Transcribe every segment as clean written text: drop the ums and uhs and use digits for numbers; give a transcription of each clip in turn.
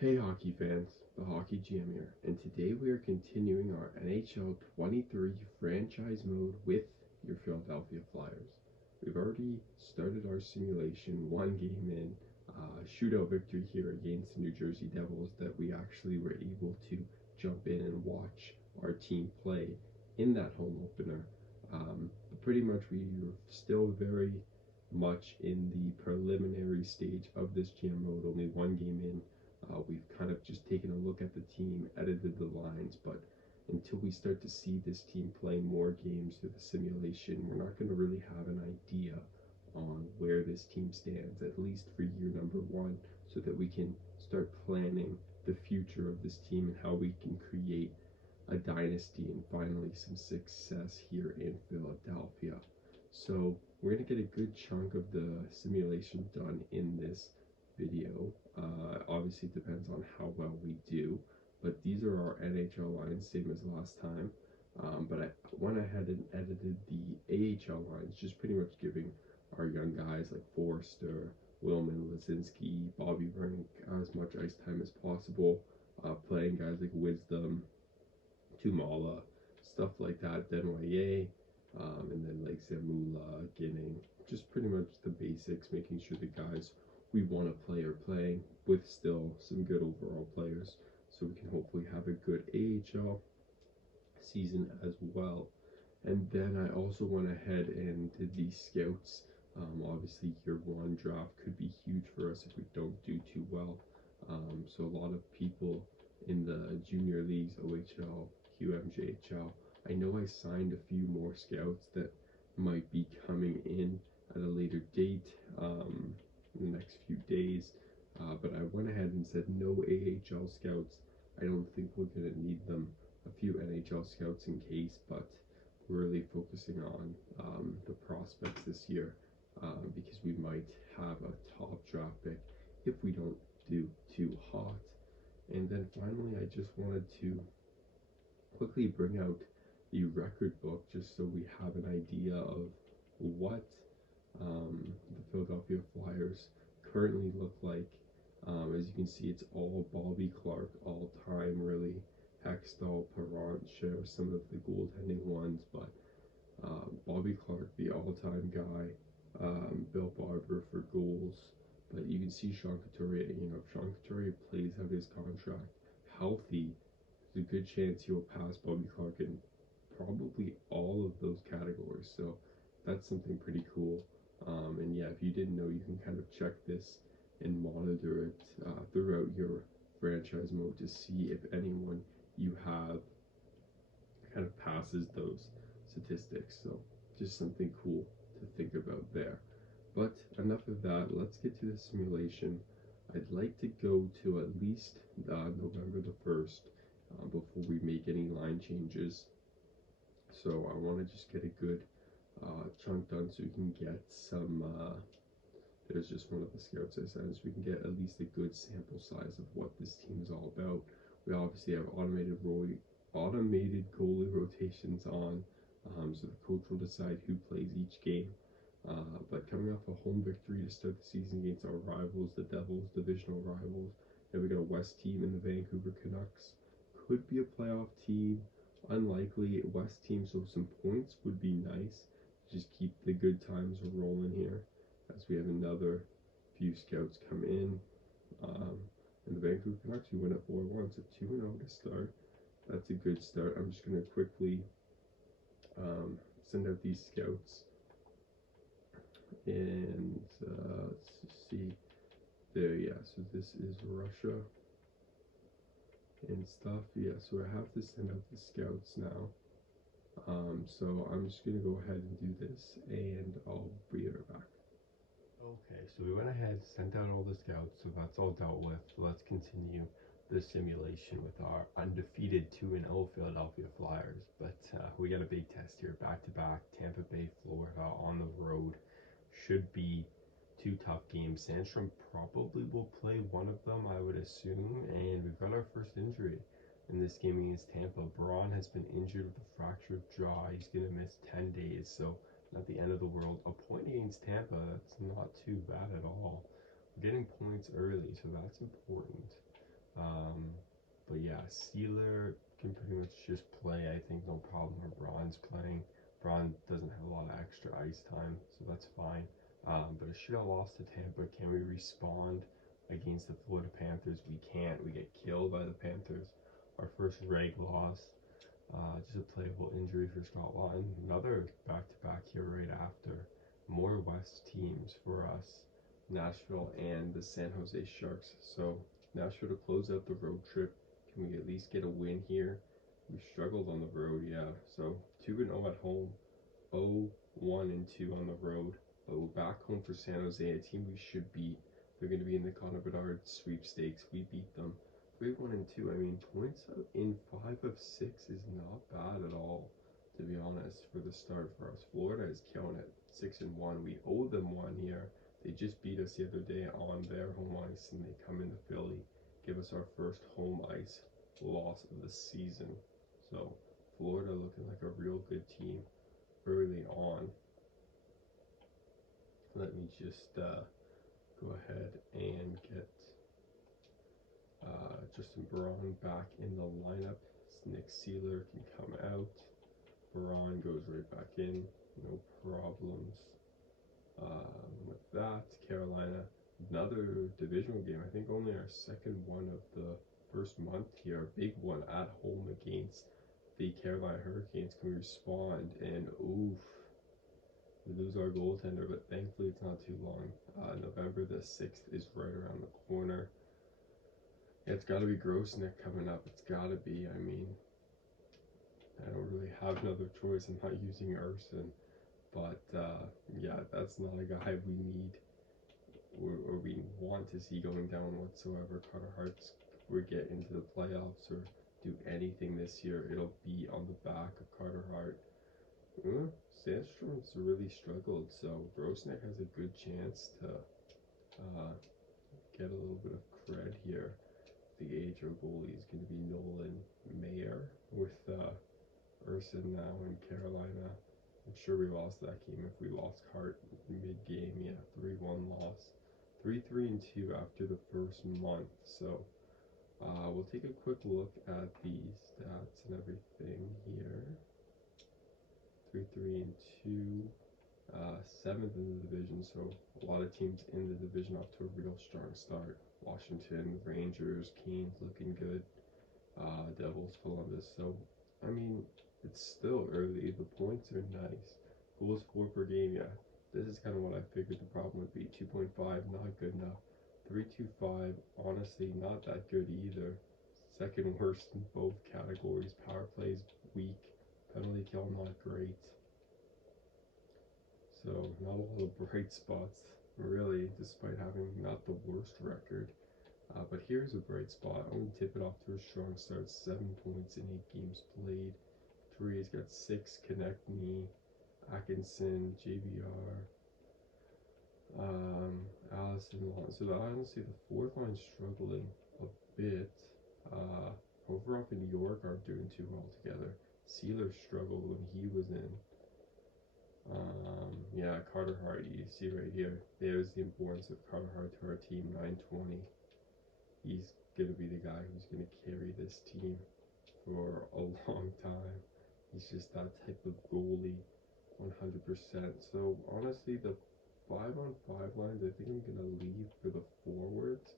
Hey hockey fans, the Hockey GM here, and today we are continuing our NHL 23 franchise mode with your Philadelphia Flyers. We've already started our simulation, one game in, shootout victory here against the New Jersey Devils that we actually were able to jump in and watch our team play in that home opener. But pretty much we were still very much in the preliminary stage of this GM mode, only one game in. We've kind of just taken a look at the team, edited the lines, but until we start to see this team play more games through the simulation, we're not going to really have an idea on where this team stands, at least for year number one, so that we can start planning the future of this team and how we can create a dynasty and finally some success here in Philadelphia. So we're going to get a good chunk of the simulation done in this video. Obviously, it depends on how well we do, but these are our NHL lines, same as last time. But I went ahead and edited the AHL lines, just pretty much giving our young guys like Forrester, Willman, Lazinski, Bobby Brink as much ice time as possible. Playing guys like Wisdom, Tumala, stuff like that, Denoyer, and then like Zamula, Ginning, just pretty much the basics, making sure the guys we want to play are playing with still some good overall players, so we can hopefully have a good AHL season as well. And then I also went ahead and did the scouts. Obviously, year one draft could be huge for us if we don't do too well. So a lot of people in the junior leagues, OHL, QMJHL, I know I signed a few more scouts that might be coming in at a later date in the next few days. But I went ahead and said no AHL scouts. I don't think we're going to need them. A few NHL scouts in case, but we're really focusing on the prospects this year because we might have a top draft pick if we don't do too hot. And then finally, I just wanted to quickly bring out the record book just so we have an idea of what the Philadelphia Flyers currently look like. As you can see, it's all Bobby Clarke all time, really. Hextall, Perrant share some of the goaltending ones, but Bobby Clarke, the all-time guy, Bill Barber for goals. But you can see Sean Couturier, if Sean Couturier plays out his contract healthy, there's a good chance he'll pass Bobby Clarke in probably all of those categories. So that's something pretty cool. And yeah, if you didn't know, you can kind of check this and monitor it throughout your franchise mode to see if anyone you have kind of passes those statistics. So just something cool to think about there. But enough of that, let's get to the simulation. I'd like to go to at least November the 1st before we make any line changes. So I want to just get a good chunk done so we can get some, there's just one of the scouts I said, so we can get at least a good sample size of what this team is all about. We obviously have automated goalie rotations on, so the coach will decide who plays each game. But coming off a home victory to start the season against our rivals, the Devils, divisional rivals, and we got a West team in the Vancouver Canucks. Could be a playoff team, unlikely West team, so some points would be nice. Just keep the good times rolling here as we have another few scouts come in. In the Vancouver Canucks, we went up 4-1, so 2-0 to start. That's a good start. I'm just going to quickly send out these scouts. And let's just see. There, yeah, so this is Russia and stuff. Yeah, so I have to send out the scouts now. So I'm just going to go ahead and do this, and I'll be right back. Okay, so we went ahead, sent out all the scouts, so that's all dealt with. Let's continue the simulation with our undefeated 2-0 Philadelphia Flyers. But we got a big test here, back-to-back, Tampa Bay, Florida, on the road. Should be two tough games. Sandstrom probably will play one of them, I would assume, and we've got our first injury in this game against Tampa. Braun has been injured with a fractured jaw. He's going to miss 10 days, so not the end of the world. A point against Tampa, that's not too bad at all. We're getting points early, so that's important. Sealer can pretty much just play, I think, no problem where Braun's playing. Braun doesn't have a lot of extra ice time, so that's fine. But a shootout loss to Tampa. Can we respond against the Florida Panthers? We can't. We get killed by the Panthers. Our first reg loss. Just a playable injury for Scott Laughton. Another back-to-back here right after. More West teams for us. Nashville and the San Jose Sharks. So Nashville to close out the road trip. Can we at least get a win here? We struggled on the road, yeah. So 2-0 at home, 0-1-2 on the road. But we're back home for San Jose, a team we should beat. They're going to be in the Connor Bedard sweepstakes. We beat them 3-1-2. I mean, points in 5 of 6 is not bad at all, to be honest, for the start for us. Florida is killing it, 6-1. We owe them one here. They just beat us the other day on their home ice, and they come into Philly, give us our first home ice loss of the season. So Florida looking like a real good team early on. Let me just go ahead and get Justin Braun back in the lineup. Nick Sealer can come out. Braun goes right back in, no problems. With that, Carolina, another divisional game. I think only our second one of the first month here. A big one at home against the Carolina Hurricanes. Can we respond? And oof, we lose our goaltender, but thankfully it's not too long. November the 6th is right around the corner. Yeah, it's got to be Grosnick coming up. It's got to be. I mean, I don't really have another choice. I'm not using Urson. But yeah, that's not a guy we need or we want to see going down whatsoever. Carter Hart's, if we get into the playoffs or do anything this year, it'll be on the back of Carter Hart. Sandstrom's really struggled, so Grosnick has a good chance to get a little bit of cred here. The AHL goalie is going to be Nolan Mayer with Urson now in Carolina. I'm sure we lost that game if we lost Hart mid-game. Yeah, 3-1 loss. 3-3-2 after the first month. So we'll take a quick look at the stats and everything here. 3-3-2. 7th in the division, so a lot of teams in the division off to a real strong start. Washington, Rangers, Canes looking good. Devils, Columbus. So, I mean, it's still early. The points are nice. Goals for per game, yeah. This is kind of what I figured the problem would be. 2.5, not good enough. 3.25, honestly, not that good either. Second worst in both categories. Power plays, weak. Penalty kill, not great. So, not a lot of bright spots, really, despite having not the worst record. But here's a bright spot. I'm going to tip it off to a strong start. 7 points in 8 games played. Touré's got 6. Connect me. Atkinson, JBR, Allison. So honestly, the fourth line's struggling a bit. Provorov and York aren't doing too well together. Sealer struggled when he was in. Yeah, Carter Hart, you see right here. There's the importance of Carter Hart to our team. 920. He's going to be the guy who's going to carry this team for a long time. He's just that type of goalie, 100%. So honestly, the 5-on-5 lines, I think I'm going to leave for the forwards.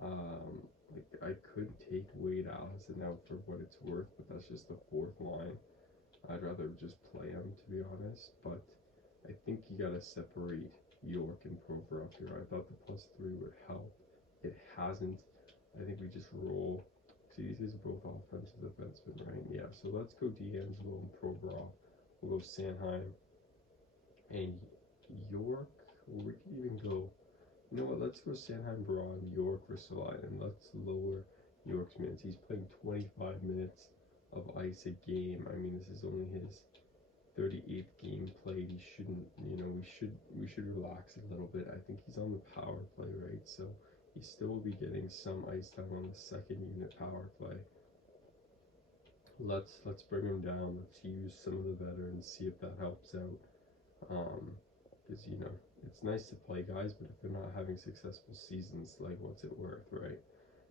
Like I could take Wade Allison out for what it's worth, but that's just the fourth line. I'd rather just play him, to be honest. But I think you got to separate York and Provorov here. I thought the +3 would help. It hasn't. I think we just roll. See, these guys are both offensive defensemen, right? Yeah, so let's go D'Angelo and Provorov. We'll go Sanheim and York. Or we can even go, you know what, let's go Sanheim, Braun, York for Salai, and let's lower York's minutes. He's playing 25 minutes of ice a game. I mean, this is only his 38th game played. He shouldn't, you know, we should relax a little bit. I think he's on the power play, right? So he still will be getting some ice time on the second unit power play. Let's bring him down. Let's use some of the veterans, see if that helps out. Because, you know, it's nice to play guys, but if they're not having successful seasons, like, what's it worth, right?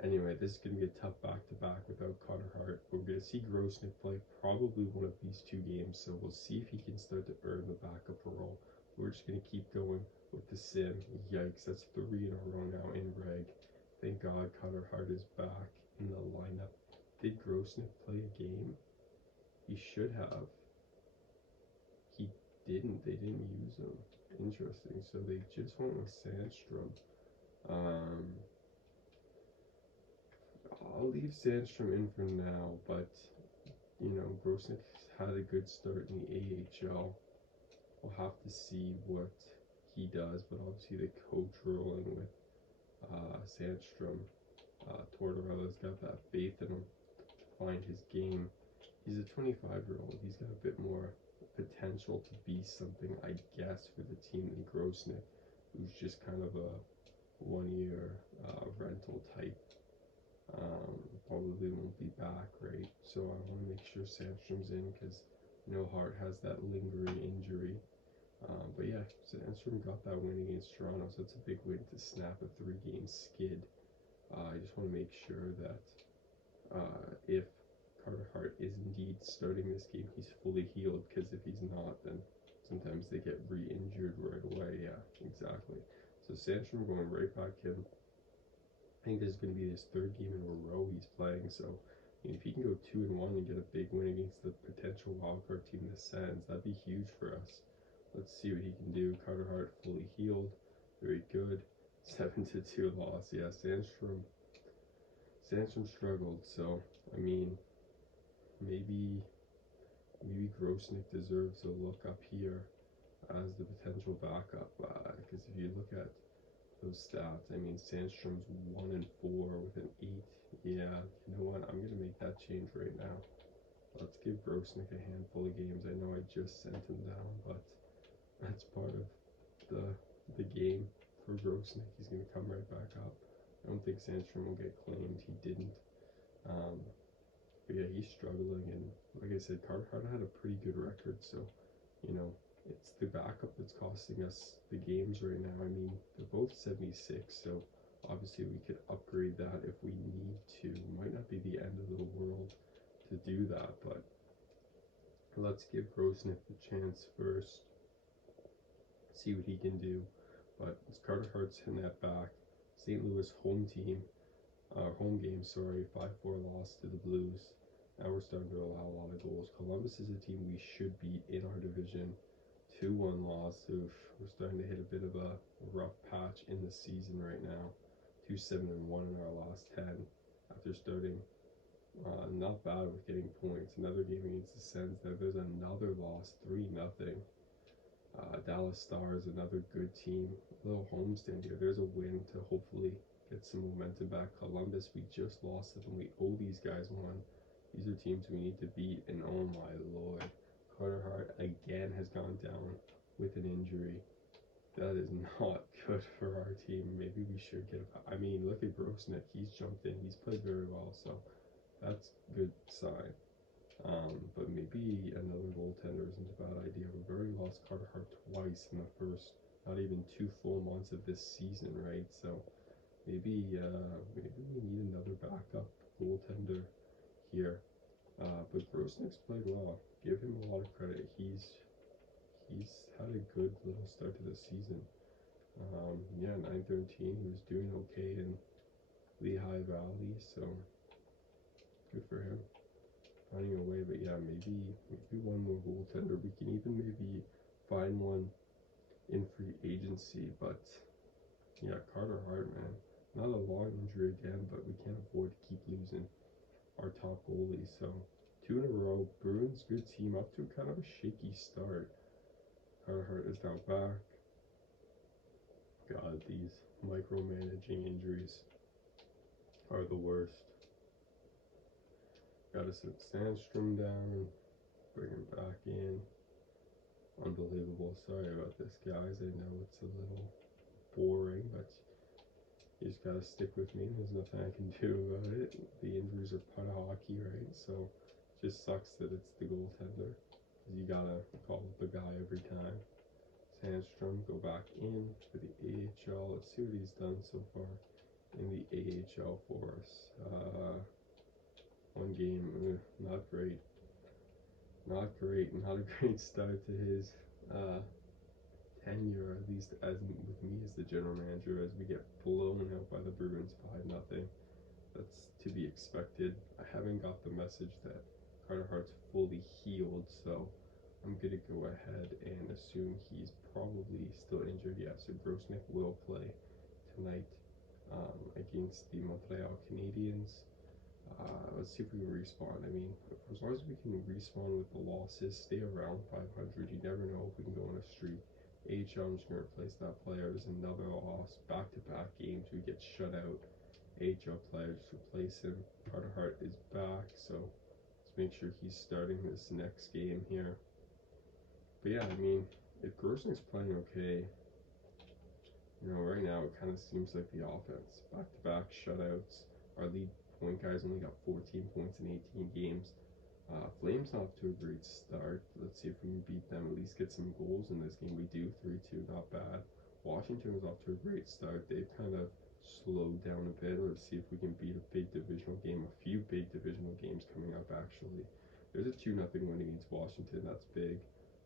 Anyway, this is going to be a tough back-to-back without Carter Hart. We're going to see Grosnick play probably one of these two games, so we'll see if he can start to earn the backup role. We're just going to keep going with the sim. Yikes, that's 3 in a row now in reg. Thank God Carter Hart is back in the lineup. Did Grosnick play a game? He should have. He didn't. They didn't use him. Interesting. So they just went with Sandstrom. I'll leave Sandstrom in for now, but you know, Grosnick had a good start in the AHL. We'll have to see what he does, but obviously the coach rolling with Sandstrom. Tortorella's got that faith in him to find his game. He's a 25-year-old. He's got a bit more potential to be something, I guess, for the team than Grosnick, who's just kind of a one-year rental type. Probably won't be back, right? So I want to make sure Sandstrom's in because Hart has that lingering injury. But yeah, Sandstrom got that win against Toronto, so it's a big win to snap a 3-game skid. I just want to make sure that if Carter Hart is indeed starting this game, he's fully healed, because if he's not, then sometimes they get re-injured right away. Yeah, exactly. So Sandstrom going right back in. I think this is going to be his 3rd game in a row he's playing, so if he can go 2-1 and get a big win against the potential wildcard team, the Sens, that'd be huge for us. Let's see what he can do. Carter Hart fully healed. Very good. 7-2 loss. Yeah, Sandstrom struggled, so I mean, maybe Grosnick deserves a look up here as the potential backup, because if you look at those stats, I mean, Sandstrom's 1-4 with an 8. Yeah, you know what? I'm gonna make that change right now. Let's give Grosnick a handful of games. I know I just sent him down, but that's part of the game for Grosnick. He's gonna come right back up. I don't think Sandstrom will get claimed. He didn't. But yeah, he's struggling, and like I said, Carter Hart had a pretty good record, so it's the backup that's costing us the games right now. I mean, they're both 76, so obviously we could upgrade that if we need to. Might not be the end of the world to do that, but let's give Grosnick the chance first, see what he can do. But it's Carter Hart's in that back. St. Louis home game, 5-4 loss to the Blues. Now we're starting to allow a lot of goals. Columbus is a team we should beat in our division. 2-1 loss. Oof, we're starting to hit a bit of a rough patch in the season right now. 2-7-1 in our last 10 after starting not bad with getting points. Another game against the Sens. There's another loss, 3-0. Dallas Stars, another good team. A little homestand here. There's a win to hopefully get some momentum back. Columbus, we just lost to them. We owe these guys one. These are teams we need to beat, and oh my lord, Carter Hart again has gone down with an injury. That is not good for our team. Maybe we should get I mean, look at Grosnick. He's jumped in. He's played very well, so that's a good sign. But maybe another goaltender isn't a bad idea. We've already lost Carter Hart twice in the first, not even 2 full months of this season, right? So maybe we need another backup goaltender here. But Grosnick's played well. Give him a lot of credit. He's had a good little start to the season. 9-13. He was doing okay in Lehigh Valley, so good for him. Finding a way, but yeah, maybe one more goaltender. We can even maybe find one in free agency. But yeah, Carter Hart, man, not a long injury again, but we can't afford to keep losing our top goalie. So 2 in a row. Bruins, good team, up to kind of a shaky start. Carter Hart is now back. God, these micromanaging injuries are the worst. Gotta sit Sandstrom down, bring him back in. Unbelievable. Sorry about this, guys. I know it's a little boring, but you just gotta stick with me. There's nothing I can do about it. The injuries are part of hockey, right? So it just sucks that it's the goaltender. You gotta call up the guy every time. Sandstrom, go back in for the AHL. Let's see what he's done so far. in the AHL for us. One game, not great. Not great. Not a great start to his tenure, at least as with me as the general manager, as we get blown out by the Bruins 5-0. That's to be expected. I haven't got the message that Carter Hart's fully healed, so I'm going to go ahead and assume he's probably still injured. Yeah, so Grosnick will play tonight against the Montreal Canadiens. Let's see if we can respawn. I mean, as long as we can respawn with the losses, stay around 500. You never know if we can go on a streak. AHL, I'm just going to replace that player. There's another loss. Back-to-back games, we get shut out. AHL player, just replace him. Carter Hart is back, so let's make sure he's starting this next game here. But yeah, I mean, if Grosnick's playing okay, right now it kind of seems like the offense. Back-to-back shutouts. Our lead point guys only got 14 points in 18 games. Flames off to a great start. Let's see if we can beat them, at least get some goals in this game. We do 3-2, not bad. Washington was off to a great start. They've kind of slowed down a bit. Let's see if we can beat a big divisional game. A few big divisional games coming up, actually. There's a 2-0 win against Washington. That's big.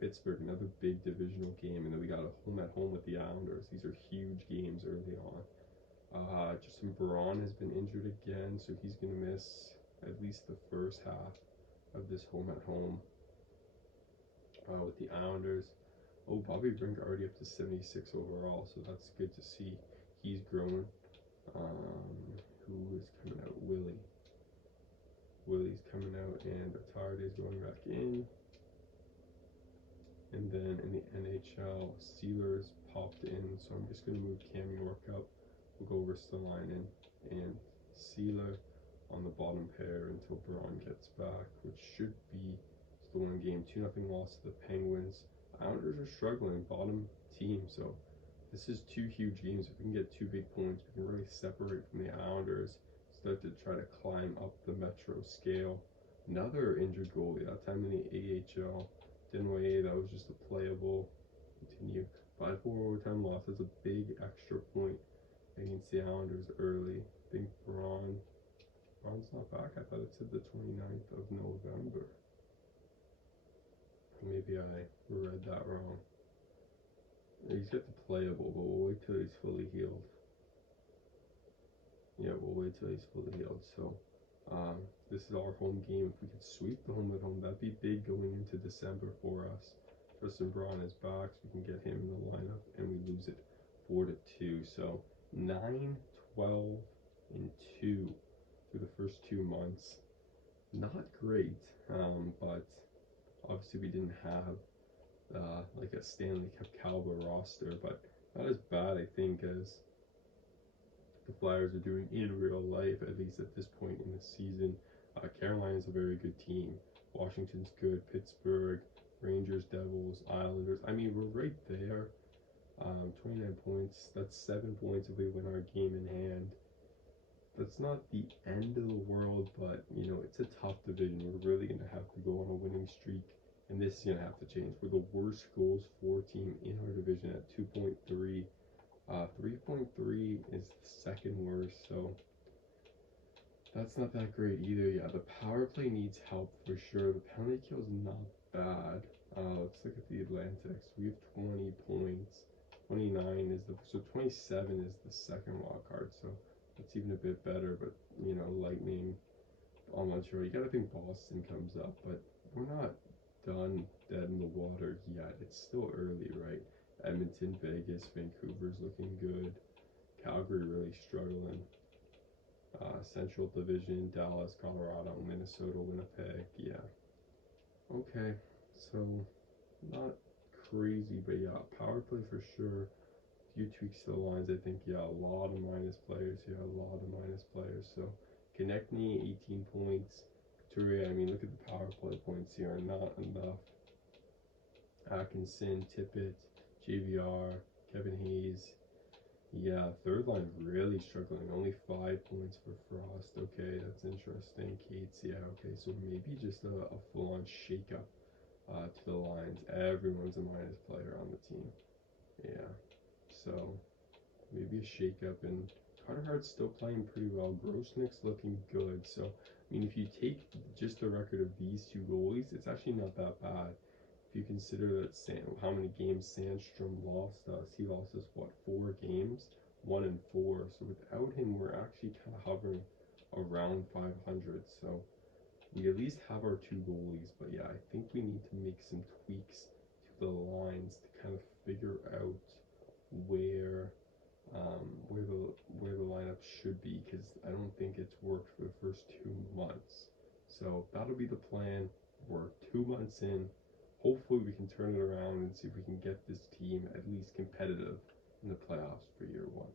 Pittsburgh, another big divisional game. And then we got a home with the Islanders. These are huge games early on. Justin Braun has been injured again, so he's going to miss at least the first half of this home with the Islanders. Oh, Bobby Brink already up to 76 overall, so that's good to see. He's grown. Who is coming out? Willie's coming out, and Atard is going back in. And then in the NHL, Sealers popped in, so I'm just going to move Cam York up. We'll go Ristolainen and Sealer on the bottom pair until Braun gets back, which should be still one game. 2-0 loss to the Penguins. Islanders are struggling, bottom team, so this is 2 huge games. If we can get 2 big points, we can really separate from the Islanders, start to try to climb up the Metro scale. Another injured goalie, that time in the AHL. Denway, that was just a playable. Continue. 5-4 overtime loss. That's a big extra point against the Islanders early. I think Braun's not back. I thought it said the 29th of November. Maybe I read that wrong. He's got the playable, but we'll wait till he's fully healed. Yeah, we'll wait till he's fully healed. So, this is our home game. If we could sweep the home at home, that'd be big going into December for us. Justin Braun is back, so we can get him in the lineup, and we lose it 4-2. So 9-12-2 through the first 2 months. Not great, but obviously we didn't have like a Stanley Cup caliber roster, but not as bad, I think, as the Flyers are doing in real life, at least at this point in the season. Carolina's a very good team. Washington's good. Pittsburgh, Rangers, Devils, Islanders. I mean, we're right there. 29 points. That's 7 points if we win our game in hand. That's not the end of the world, but, it's a tough division. We're really going to have to go on a winning streak, and this is going to have to change. We're the worst goals for team in our division at 2.3. 3.3 is the second worst, so that's not that great either. Yeah, the power play needs help for sure. The penalty kill is not bad. Let's look at the Atlantics. We have 20 points. 29 is so 27 is the second wild card, so that's even a bit better. But Lightning, I'm not sure. You gotta think Boston comes up, but we're not done dead in the water yet. It's still early, right? Edmonton, Vegas, Vancouver's looking good. Calgary really struggling. Central Division, Dallas, Colorado, Minnesota, Winnipeg. Yeah. Okay. So not crazy, but yeah, power play for sure. A few tweaks to the lines, I think. Yeah, a lot of minus players here. A lot of minus players. So Konechny, 18 points. Couturier, I mean, look at the power play points here. Not enough. Atkinson, Tippett, JVR, Kevin Hayes. Yeah, third line really struggling. Only 5 points for Frost. Okay, that's interesting. Cates, yeah, okay. So maybe just a full-on shake-up to the lines. Everyone's a minus player on the team. Yeah, so maybe a shake-up and Carter Hart's still playing pretty well. Grosnick's looking good. So, I mean, if you take just the record of these two goalies, it's actually not that bad. If you consider that how many games Sandstrom lost us, he lost us, what, 4 games? 1-4. So without him, we're actually kind of hovering around 500. So we at least have our two goalies. But yeah, I think we need to make some tweaks to the lines to kind of figure out where where the lineup should be, because I don't think it's worked for the first 2 months. So that'll be the plan. We're 2 months in. Hopefully we can turn it around and see if we can get this team at least competitive in the playoffs for year one.